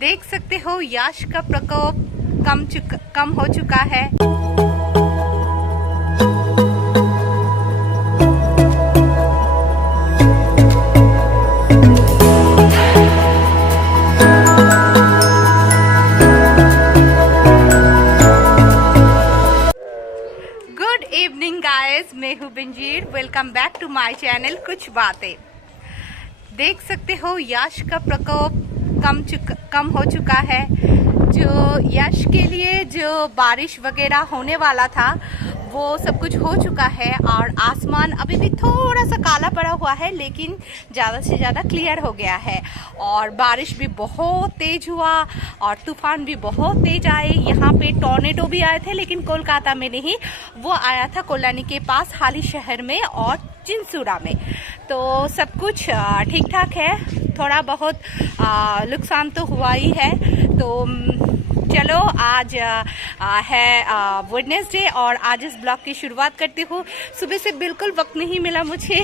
देख सकते हो यश का प्रकोप कम हो चुका है। गुड इवनिंग गाइस, मैं हूँ बिंजीर। Welcome back to my channel कुछ बातें। देख सकते हो यश का प्रकोप कम हो चुका है। जो यश के लिए जो बारिश वगैरह होने वाला था वो सब कुछ हो चुका है और आसमान अभी भी थोड़ा सा काला पड़ा हुआ है, लेकिन ज़्यादा से ज़्यादा क्लियर हो गया है और बारिश भी बहुत तेज़ हुआ और तूफान भी बहुत तेज़ आए। यहाँ पे टॉर्नेडो भी आए थे, लेकिन कोलकाता में नहीं, वो आया था कोल्हानी के पास हाली शहर में और चिंसूरा में। तो सब कुछ ठीक ठाक है, थोड़ा बहुत नुकसान तो हुआ ही है। तो चलो आज है वेडनेसडे और आज इस ब्लॉग की शुरुआत करती हूँ। सुबह से बिल्कुल वक्त नहीं मिला मुझे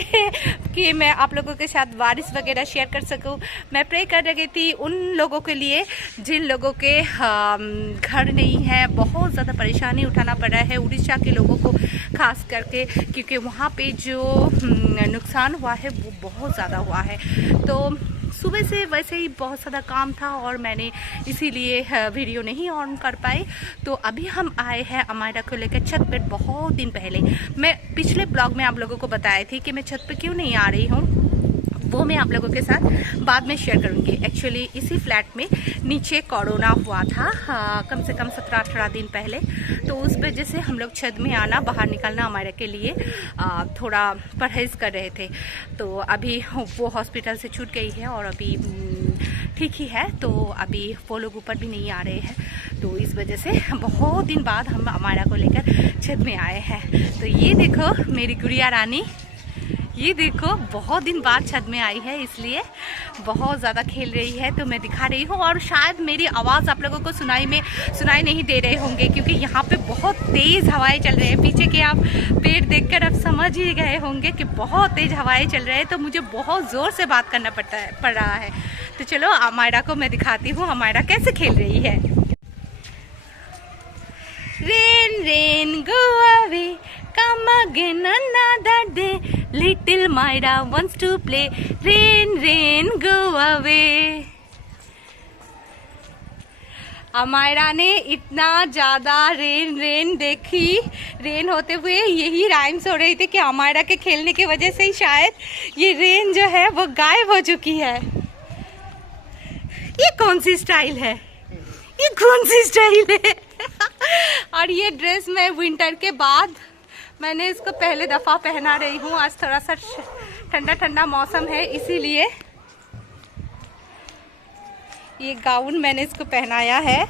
कि मैं आप लोगों के साथ बारिश वगैरह शेयर कर सकूँ। मैं प्रे कर रही थी उन लोगों के लिए जिन लोगों के घर नहीं है, बहुत ज़्यादा परेशानी उठाना पड़ रहा है, उड़ीसा के लोगों को खास करके, क्योंकि वहाँ पे जो नुकसान हुआ है वो बहुत ज़्यादा हुआ है। तो सुबह से वैसे ही बहुत ज़्यादा काम था और मैंने इसीलिए वीडियो नहीं ऑन कर पाई। तो अभी हम आए हैं अमायरा को लेकर छत पर। बहुत दिन पहले मैं पिछले ब्लॉग में आप लोगों को बताई थी कि मैं छत पर क्यों नहीं आ रही हूँ, वो मैं आप लोगों के साथ बाद में शेयर करूँगी। एक्चुअली इसी फ्लैट में नीचे कोरोना हुआ था कम से कम 17-18 दिन पहले, तो उस वजह से हम लोग छत में आना बाहर निकलना हमारे के लिए थोड़ा परहेज़ कर रहे थे। तो अभी वो हॉस्पिटल से छूट गई है और अभी ठीक ही है, तो अभी वो लोग ऊपर भी नहीं आ रहे हैं। तो इस वजह से बहुत दिन बाद हम अमायरा को लेकर छत में आए हैं। तो ये देखो मेरी गुड़िया रानी, ये देखो बहुत दिन बाद छत में आई है, इसलिए बहुत ज़्यादा खेल रही है। तो मैं दिखा रही हूँ और शायद मेरी आवाज़ आप लोगों को सुनाई नहीं दे रहे होंगे, क्योंकि यहाँ पे बहुत तेज़ हवाएं चल रही है। पीछे के आप पेड़ देखकर आप समझ ही गए होंगे कि बहुत तेज़ हवाएं चल रहे हैं, तो मुझे बहुत ज़ोर से बात करना पड़ रहा है। तो चलो अमायरा को मैं दिखाती हूँ अमायरा कैसे खेल रही है। Rain rain go away, come again another day, little Myra wants to play, rain rain go away। Amaira ने इतना ज़्यादा रेन रेन देखी, रेन होते हुए यही राइम्स हो रही थी कि अमायरा के खेलने की वजह से ही शायद ये रेन जो है वो गायब हो चुकी है। ये कौन सी स्टाइल है, ये कौन सी स्टाइल है और ये ड्रेस मैं विंटर के बाद मैंने इसको पहले दफ़ा पहना रही हूँ। आज थोड़ा सा ठंडा ठंडा मौसम है, इसीलिए ये गाउन मैंने इसको पहनाया है।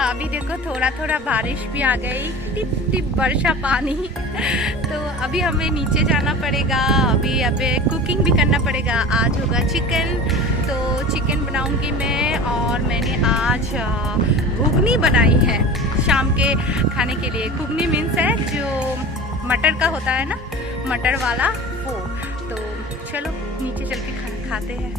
अभी देखो थोड़ा थोड़ा बारिश भी आ गई, टिप टिप वर्षा पानी। तो अभी हमें नीचे जाना पड़ेगा, अभी कुकिंग भी करना पड़ेगा। आज होगा चिकन, तो चिकन बनाऊंगी मैं। और मैंने आज घुगनी बनाई है शाम के खाने के लिए। घुगनी मीन्स है जो मटर का होता है ना, मटर वाला वो। तो चलो नीचे चल के खाना खाते हैं।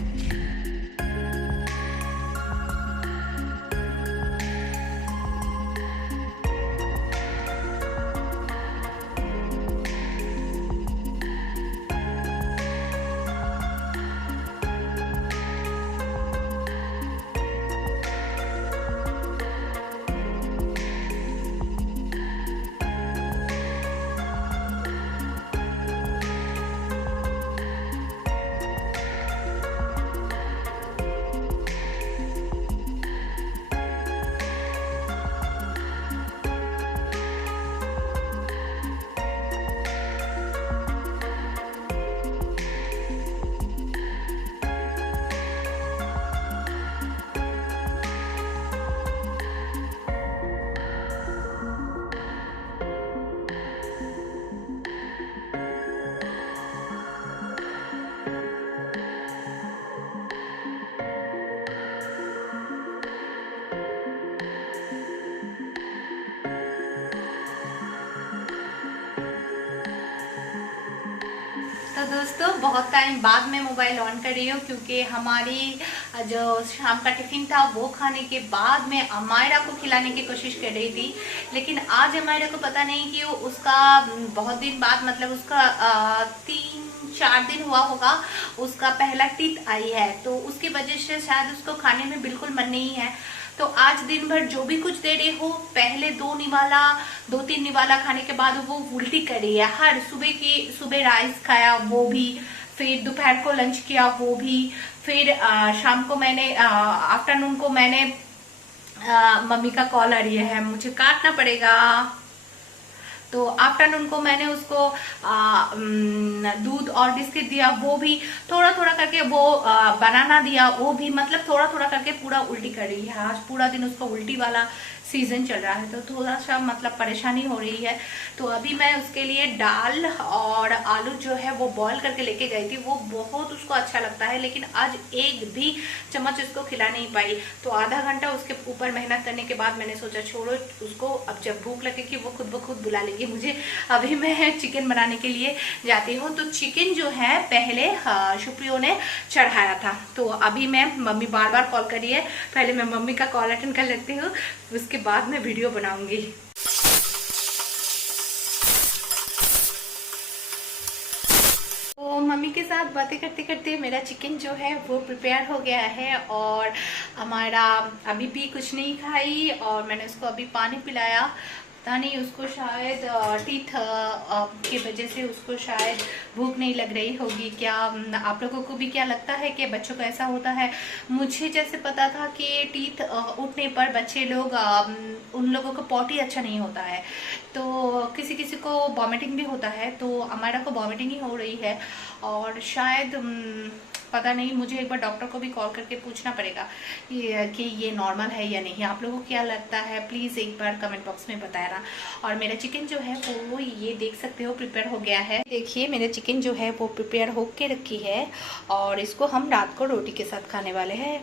तो दोस्तों बहुत टाइम बाद मैं मोबाइल ऑन कर रही हूँ क्योंकि हमारी जो शाम का टिफिन था वो खाने के बाद मैं अमायरा को खिलाने की कोशिश कर रही थी। लेकिन आज अमायरा को पता नहीं कि उसका बहुत दिन बाद मतलब उसका 3-4 दिन हुआ होगा, उसका पहला टीथ आई है, तो उसकी वजह से शायद उसको खाने में बिल्कुल मन नहीं है। तो आज दिन भर जो भी कुछ दे रही हो, पहले 2-3 निवाला खाने के बाद वो उल्टी कर रही है। हर सुबह राइस खाया वो भी, फिर दोपहर को लंच किया वो भी, फिर शाम को मैंने आफ्टरनून को मैंने मम्मी का कॉल आ रही है, मुझे काटना पड़ेगा। तो आफ्टरनून को मैंने उसको दूध और बिस्किट दिया, वो भी थोड़ा थोड़ा करके, वो बनाना दिया वो भी, मतलब थोड़ा थोड़ा करके पूरा उल्टी कर रही है। आज पूरा दिन उसको उल्टी वाला सीजन चल रहा है, तो थोड़ा सा मतलब परेशानी हो रही है। तो अभी मैं उसके लिए दाल और आलू जो है वो बॉईल करके लेके गई थी, वो बहुत उसको अच्छा लगता है, लेकिन आज एक भी चम्मच उसको खिला नहीं पाई। तो आधा घंटा उसके ऊपर मेहनत करने के बाद मैंने सोचा छोड़ो उसको, अब जब भूख लगेगी वो खुद ब खुद बुला लेगी मुझे। अभी मैं चिकन बनाने के लिए जाती हूँ। तो चिकन जो है पहले शुप्रियो ने चढ़ाया था, तो अभी मैं, मम्मी बार बार कॉल कर रही है, पहले मैं मम्मी का कॉल अटेंड कर लेती हूँ, उसके बाद मैं वीडियो बनाऊंगी। तो मम्मी के साथ बातें करते करते मेरा चिकन जो है वो प्रिपेयर हो गया है, और हमारा अभी भी कुछ नहीं खाई, और मैंने उसको अभी पानी पिलाया। पता नहीं उसको शायद टीथ की वजह से उसको शायद भूख नहीं लग रही होगी क्या। आप लोगों को भी क्या लगता है कि बच्चों को ऐसा होता है? मुझे जैसे पता था कि टीथ उठने पर बच्चे लोग, उन लोगों को पॉटी अच्छा नहीं होता है, तो किसी किसी को वॉमिटिंग भी होता है। तो हमारा को वॉमिटिंग ही हो रही है, और शायद पता नहीं, मुझे एक बार डॉक्टर को भी कॉल करके पूछना पड़ेगा कि ये नॉर्मल है या नहीं। आप लोगों को क्या लगता है प्लीज़ एक बार कमेंट बॉक्स में बताना। और मेरा चिकन जो है वो ये देख सकते हो प्रिपेयर हो गया है। देखिए मेरा चिकन जो है वो प्रिपेयर हो के रखी है, और इसको हम रात को रोटी के साथ खाने वाले हैं।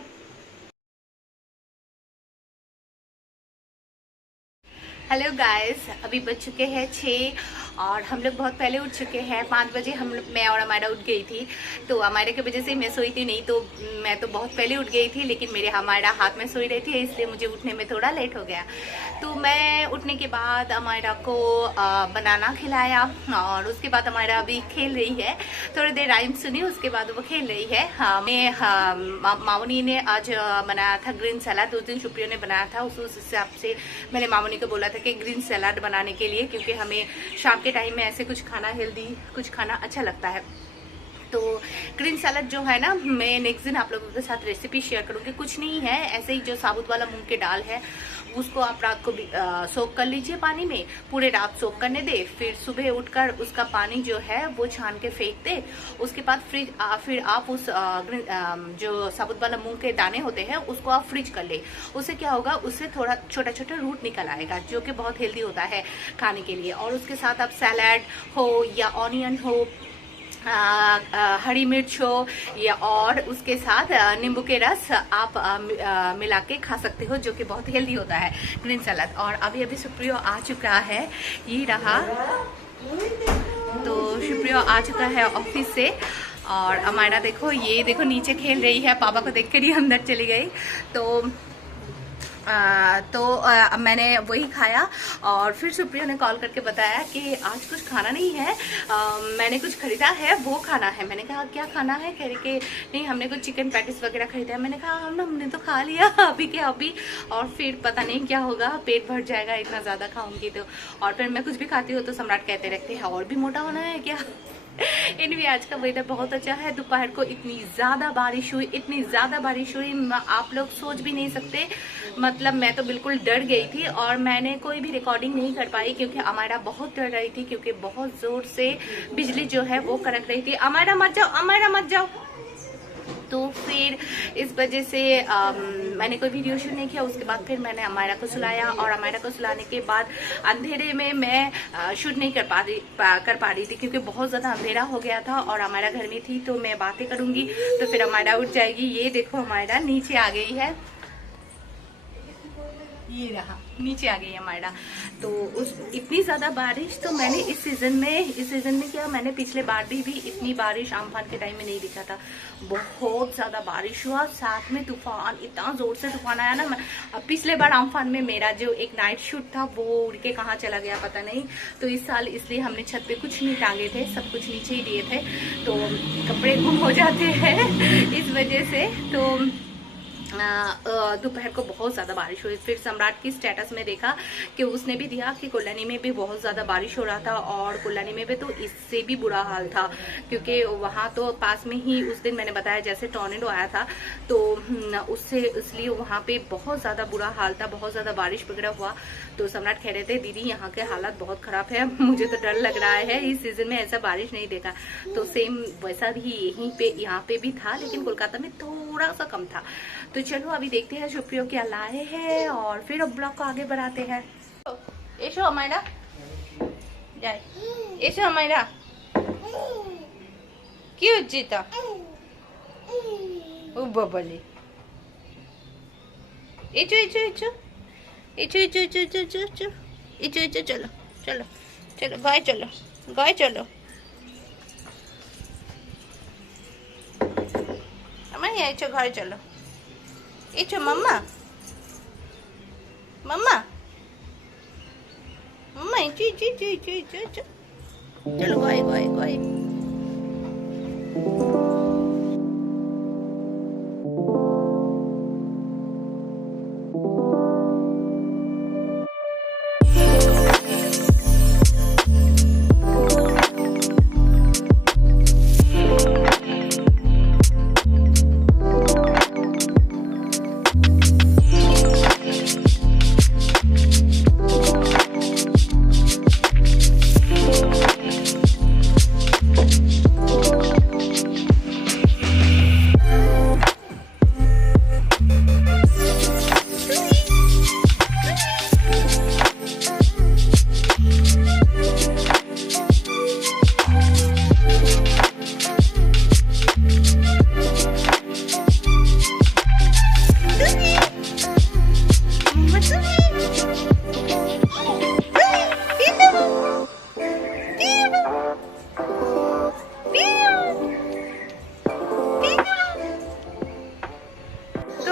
हेलो गाइस, अभी बज चुके हैं 6 और हम लोग बहुत पहले उठ चुके हैं। 5 बजे मैं और अमायरा उठ गई थी। तो अमायरा की वजह से मैं सोई थी नहीं, तो मैं तो बहुत पहले उठ गई थी, लेकिन मेरे अमायरा हाथ में सोई रही थी, इसलिए मुझे उठने में थोड़ा लेट हो गया। तो मैं उठने के बाद अमायरा को बनाना खिलाया, और उसके बाद अमायरा अभी खेल रही है। थोड़ी देर राइम सुनी, उसके बाद वो खेल रही है। मामूनी ने आज बनाया था ग्रीन सलाद, उस दिन शुप्रियो ने बनाया था, उस हिसाब से मैंने मामूनी को बोला था कि ग्रीन सलाद बनाने के लिए, क्योंकि हमें शाम के टाइम में ऐसे कुछ खाना, हेल्दी कुछ खाना अच्छा लगता है। तो ग्रीन सलाद जो है ना, मैं नेक्स्ट दिन आप लोगों के साथ रेसिपी शेयर करूँगी। कुछ नहीं है, ऐसे ही जो साबुत वाला मूंग की दाल है उसको आप रात को सोक कर लीजिए पानी में, पूरे रात सोक करने दे, फिर सुबह उठकर उसका पानी जो है वो छान के फेंक दे। उसके बाद फिर आप उस जो साबुत वाला मूंग के दाने होते हैं उसको आप फ्रिज कर ले। उससे क्या होगा, उससे थोड़ा छोटा छोटा रूट निकल आएगा, जो कि बहुत हेल्दी होता है खाने के लिए। और उसके साथ आप सैलड हो या ऑनियन हो, हरी मिर्च हो, या और उसके साथ नींबू के रस आप मिला के खा सकते हो, जो कि बहुत हेल्दी होता है ग्रीन सलाद। और अभी शुप्रियो आ चुका है, ये रहा। तो शुप्रियो आ चुका है ऑफिस से, और अमायरा देखो, ये देखो नीचे खेल रही है, पापा को देख कर ही अंदर चली गई। तो मैंने वही खाया, और फिर सुप्रिया ने कॉल करके बताया कि आज कुछ खाना नहीं है, मैंने कुछ खरीदा है वो खाना है। मैंने कहा क्या खाना है? कह रही कि नहीं, हमने कुछ चिकन पैटिस वगैरह खरीदा है। मैंने कहा हमने तो खा लिया अभी के अभी, और फिर पता नहीं क्या होगा, पेट भर जाएगा इतना ज़्यादा खाऊंगी तो। और फिर मैं कुछ भी खाती हूँ तो सम्राट कहते रहते हैं और भी मोटा होना है क्या। इनवी आज का वेदर बहुत अच्छा है। दोपहर को इतनी ज़्यादा बारिश हुई, आप लोग सोच भी नहीं सकते। मतलब मैं तो बिल्कुल डर गई थी, और मैंने कोई भी रिकॉर्डिंग नहीं कर पाई, क्योंकि अमायरा बहुत डर रही थी, क्योंकि बहुत ज़ोर से बिजली जो है वो कड़क रही थी। अमायरा मत जाओ। तो फिर इस वजह से मैंने कोई वीडियो शूट नहीं किया। उसके बाद फिर मैंने अमायरा को सुलाया, और अमायरा को सुलाने के बाद अंधेरे में मैं शूट नहीं कर पा रही थी, क्योंकि बहुत ज़्यादा अंधेरा हो गया था, और अमायरा घर में थी। तो मैं बातें करूँगी तो फिर अमायरा उठ जाएगी। ये देखो अमायरा नीचे आ गई है, ये रहा। नीचे आ गई है हमारा। तो उस इतनी ज़्यादा बारिश तो मैंने इस सीज़न में क्या, मैंने पिछले बार भी इतनी बारिश आम्फान के टाइम में नहीं दिखा था। बहुत ज़्यादा बारिश हुआ, साथ में तूफान, इतना ज़ोर से तूफान आया ना। पिछले बार आम्फान में मेरा जो एक नाइट शूट था वो उड़ के कहाँ चला गया पता नहीं। तो इस साल इसलिए हमने छत पे कुछ नहीं टांगे थे, सब कुछ नीचे ही दिए थे, तो कपड़े गुम हो जाते हैं इस वजह से। तो दोपहर को बहुत ज़्यादा बारिश हुई। फिर सम्राट की स्टेटस में देखा कि उसने भी दिया कि कोल्हानी में भी बहुत ज़्यादा बारिश हो रहा था, और कोल्हानी में भी तो इससे भी बुरा हाल था, क्योंकि वहाँ तो पास में ही उस दिन मैंने बताया जैसे टॉर्नेडो आया था, तो उससे इसलिए वहाँ पे बहुत ज़्यादा बुरा हाल था, बहुत ज़्यादा बारिश वगैरह हुआ। तो सम्राट कह रहे थे दीदी यहाँ के हालात बहुत ख़राब है, मुझे तो डर लग रहा है, इस सीज़न में ऐसा बारिश नहीं देखा। तो सेम वैसा भी यहाँ पे भी था, लेकिन कोलकाता में थोड़ा सा कम था। तो चलो अभी देखते हैं सुप्रियो क्या लाए हैं, और फिर अब ब्लॉग को आगे बढ़ाते हैं। एसो हमारा जाए, एसो हमारा क्यों जीता बबली, एचो एचो एचो एचो एचो एचो एचो एचो एचो एचो एचो, चलो चलो चलो गाय, चलो गाय, चलो हमारे एचो घर, चलो एचो मम्मा मम्मा मम्मा एचो एचो एचो एचो एचो एचो, चलो गाय गाय गाय।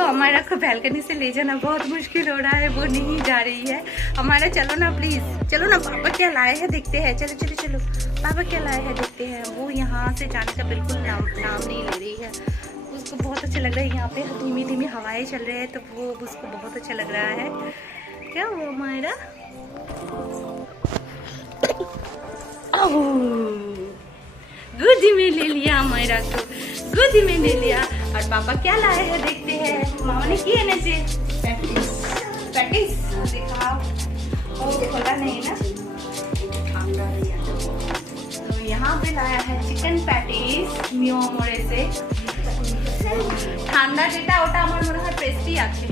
हमारा को बैल्कनी से ले जाना बहुत मुश्किल हो रहा है, वो नहीं जा रही है हमारा। चलो ना प्लीज, चलो ना, पापा क्या लाए हैं देखते हैं, चलो चलो चलो पापा क्या लाए हैं देखते हैं। वो यहाँ से जाने का बिल्कुल नाम नहीं ले रही है, उसको बहुत अच्छा लग रहा है। यहाँ पे धीमी धीमी हवाएं चल रही है, तो वो उसको बहुत अच्छा लग रहा है। क्या वो हमारा गोदी में ले लिया, हमारा को गोदी में ले लिया। और पापा क्या लाए हैं देखते हैं। मामा ने किया ना जी पैटिस, दिखाओ, खोला नहीं ना, तो यहाँ पे लाया है चिकन पैटिस मियो मोरे से। ঠান্ডা যেটা ওটা আমার মনে হয় টেস্টি আছে,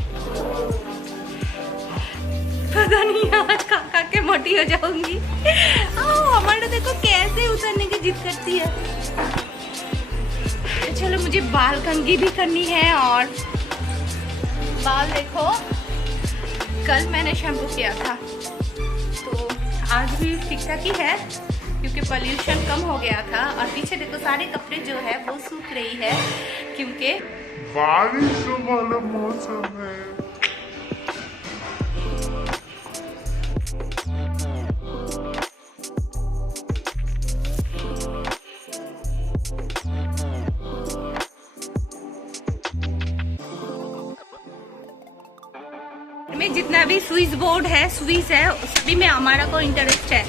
पता नहीं यार खा के मोटी हो जाऊंगी। हमारा देखो कैसे उतरने की जिद करती है। चलो मुझे बाल कंघी भी करनी है, और बाल देखो कल मैंने शैम्पू किया था, तो आज भी ठीक ठाक ही है, क्योंकि पोल्यूशन कम हो गया था। और पीछे देखो सारे कपड़े जो है वो सूख रही है, क्योंकि बारिश वाला मौसम है। में जितना भी स्विच बोर्ड है, स्विच है, सभी में हमारा को इंटरेस्ट है।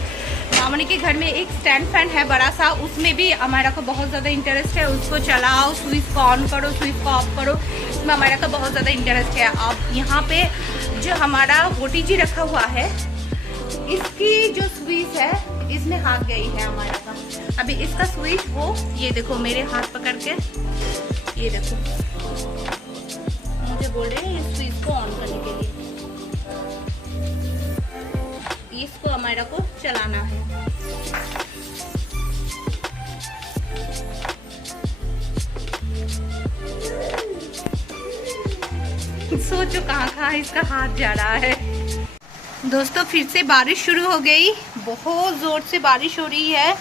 मामनी के घर में एक स्टैंड फैन है बड़ा सा, उसमें भी हमारा को बहुत ज़्यादा इंटरेस्ट है। उसको चलाओ, स्विच को ऑन करो, स्विच को ऑफ करो, इसमें हमारा को बहुत ज़्यादा इंटरेस्ट है। अब यहाँ पे जो हमारा OTG रखा हुआ है, इसकी जो स्विच है इसमें हाथ गई है हमारा का। अभी इसका स्विच वो ये देखो मेरे हाथ पकड़ के, ये देखो मुझे बोल रहे हैं इस स्विच को ऑन करने के लिए, इसको हमारा को चलाना है। सोचो कहाँ कहाँ इसका हाथ जा रहा है। दोस्तों फिर से बारिश शुरू हो गई, बहुत जोर से बारिश हो रही है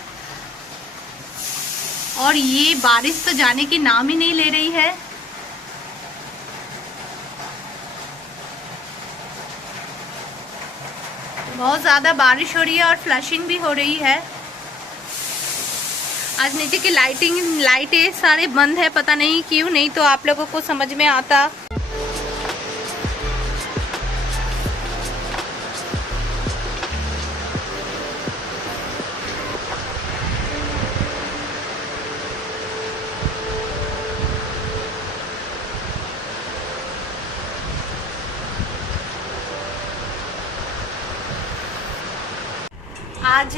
और ये बारिश तो जाने की नाम ही नहीं ले रही है। बहुत ज़्यादा बारिश हो रही है और फ्लशिंग भी हो रही है। आज नीचे की लाइटें सारे बंद है, पता नहीं क्यों, नहीं तो आप लोगों को समझ में आता। आज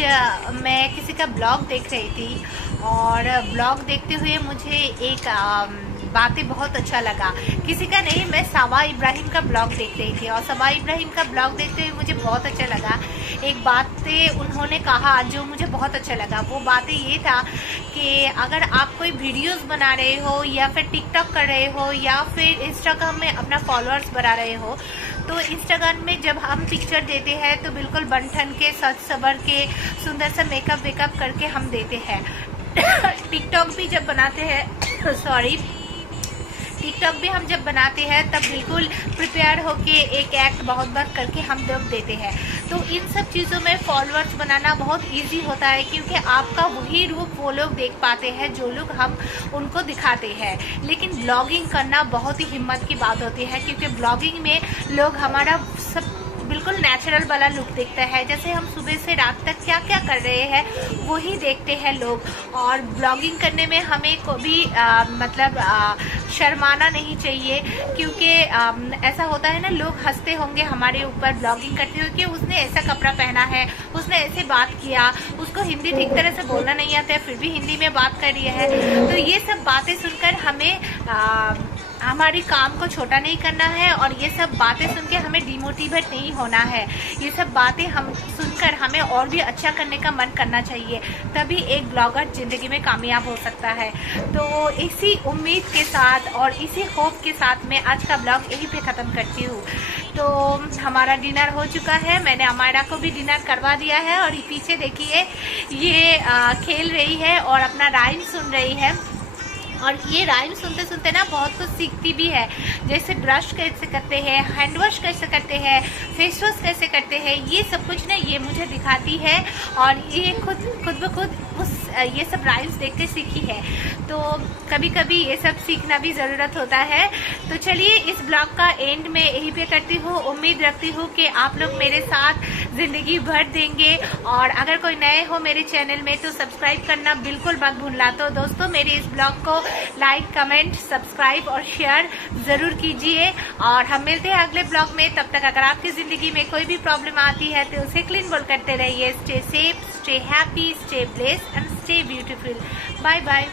मैं किसी का ब्लॉग देख रही थी और ब्लॉग देखते हुए मुझे एक बातें बहुत अच्छा लगा। किसी का नहीं, मैं सबा इब्राहिम का ब्लॉग देख रही थी और सबा इब्राहिम का ब्लॉग देखते हुए मुझे बहुत अच्छा लगा। एक बातें उन्होंने कहा जो मुझे बहुत अच्छा लगा। वो बातें ये था कि अगर आप कोई वीडियोस बना रहे हो या फिर टिकटॉक कर रहे हो या फिर इंस्टाग्राम में अपना फॉलोअर्स बढ़ा रहे हो, तो इंस्टाग्राम में जब हम पिक्चर देते हैं तो बिल्कुल बन ठन के, सज सबर के, सुंदर सा मेकअप वेकअप करके हम देते हैं। टिकटॉक भी जब बनाते हैं सॉरी टिकटॉक भी हम जब बनाते हैं तब बिल्कुल प्रिपेयर होके एक एक्ट बहुत बार करके हम लोग देते हैं। तो इन सब चीज़ों में फॉलोअर्स बनाना बहुत इजी होता है, क्योंकि आपका वही रूप वो लोग देख पाते हैं जो लोग हम उनको दिखाते हैं। लेकिन ब्लॉगिंग करना बहुत ही हिम्मत की बात होती है, क्योंकि ब्लॉगिंग में लोग हमारा सब बिल्कुल नेचुरल वाला लुक देखता है। जैसे हम सुबह से रात तक क्या क्या कर रहे हैं वही देखते हैं लोग। और ब्लॉगिंग करने में हमें कभी शर्माना नहीं चाहिए, क्योंकि ऐसा होता है ना, लोग हंसते होंगे हमारे ऊपर ब्लॉगिंग करते हुए कि उसने ऐसा कपड़ा पहना है, उसने ऐसे बात किया, उसको हिंदी ठीक तरह से बोलना नहीं आता है फिर भी हिंदी में बात कर रही है। तो ये सब बातें सुनकर हमें हमारी काम को छोटा नहीं करना है और ये सब बातें सुन के हमें डिमोटिवेट नहीं होना है। ये सब बातें हम सुनकर हमें और भी अच्छा करने का मन करना चाहिए, तभी एक ब्लॉगर ज़िंदगी में कामयाब हो सकता है। तो इसी उम्मीद के साथ और इसी होप के साथ मैं आज का ब्लॉग यहीं पे ख़त्म करती हूँ। तो हमारा डिनर हो चुका है, मैंने अमायरा को भी डिनर करवा दिया है और पीछे देखिए ये खेल रही है और अपना राइम सुन रही है। और ये राइम सुनते सुनते ना बहुत कुछ सीखती भी है, जैसे ब्रश कैसे करते हैं, हैंड वॉश कैसे करते हैं, फेस वॉश कैसे करते हैं, ये सब कुछ ना ये मुझे दिखाती है और ये खुद ब खुद ये सब राइम्स देख के सीखी है। तो कभी कभी ये सब सीखना भी ज़रूरत होता है। तो चलिए इस ब्लॉग का एंड में यहीं पे करती हूँ। उम्मीद रखती हूँ कि आप लोग मेरे साथ ज़िंदगी भर देंगे और अगर कोई नए हो मेरे चैनल में तो सब्सक्राइब करना बिल्कुल मत भूलना। तो दोस्तों मेरे इस ब्लॉग को लाइक, कमेंट, सब्सक्राइब और शेयर ज़रूर कीजिए और हम मिलते हैं अगले ब्लॉग में। तब तक अगर आपकी ज़िंदगी में कोई भी प्रॉब्लम आती है तो उसे क्लीन बोल करते रहिए। Stay safe, stay happy, stay blessed and stay beautiful. Bye bye.